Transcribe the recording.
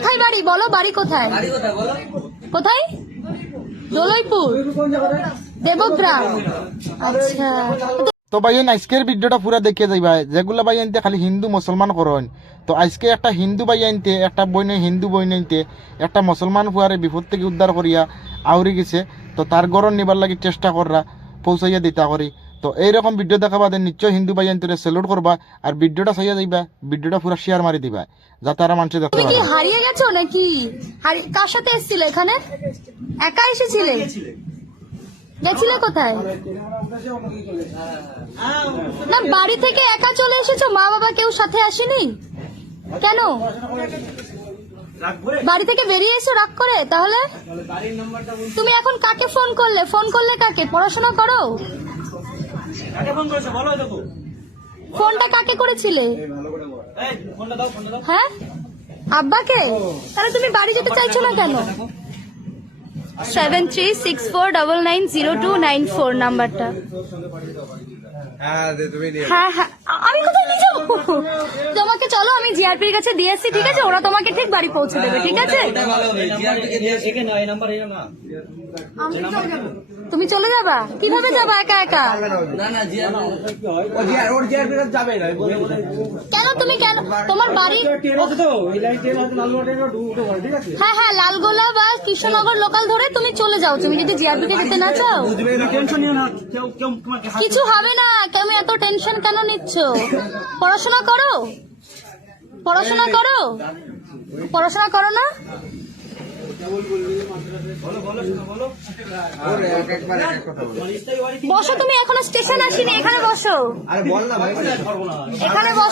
কোথায় বাড়ি বলো, বাড়ি কোথায়? কোথায়? দোলইপুর, দেবগ্রাম। আচ্ছা। তো ভাইয়েন আজকের ভিডিওটা পুরা দেখে যাইবা, যেগুলা ভাই আনতে খালি হিন্দু মুসলমান করেন। তো আজকে একটা হিন্দু ভাই আনতে, একটা বইনে হিন্দু বইন আনতে একটা মুসলমান ফুয়ারে বিপদ থেকে উদ্ধার করিয়া আউরি গেছে। তো তার গরণ নিবার লাগি চেষ্টা কররা, পৌঁছাইয়া দিতা করি। তো এইরকম ভিডিও দেখাবা দেন নিশ্চয় হিন্দু ভাই আনতে স্যালুট করবা, আর ভিডিওটা চাইয়া যাইবা, ভিডিওটা পুরা শেয়ার মারি দিবা যাতে আর মানুষ দেখতে তুমি কি পারে। হারিয়ে গেছো নাকি? কার সাথে এসেছিলে এখানে? একা এসেছিলে? গেছিলে কোথায়? না বাড়ি থেকে একা চলে এসেছো, মা বাবা কেউ সাথে আসেনি কেন? বাড়ি থেকে বেরিয়ে এসো রাগ করে? তাহলে তুমি এখন কাকে ফোন করলে? ফোন করলে কাকে? পড়াশোনা করো? ফোনটা কাকে করেছিলে? হ্যাঁ, আব্বাকে? তাহলে তুমি বাড়ি যেতে চাইছো না কেন? 7364990294 নাম্বারটা। হ্যাঁ হ্যাঁ, আমি কোথায় নিয়ে যাবো? তোমাকে চলো আমি জিআরপির কাছে দিয়ে আসছি, ঠিক আছে? ওরা তোমাকে ঠিক বাড়ি পৌঁছে দেবে, ঠিক আছে? তুমি চলে যাবা? কিভাবে যাবা একা একা? কেন তুমি কেন? তোমার বাড়ি? হ্যাঁ হ্যাঁ, লালগোলা বা কৃষ্ণনগর লোকাল ধরে তুমি চলে যাও। তুমি যদি জিআরপিতে যেতে না চাও কিছু হবে না। তুমি এত টেনশন কেন নিচ্ছ? পড়াশোনা করো, পড়াশোনা করো, পড়াশোনা করো না? বসো, তুমি এখনো স্টেশন আসিনি, এখানে বসো, এখানে বসো।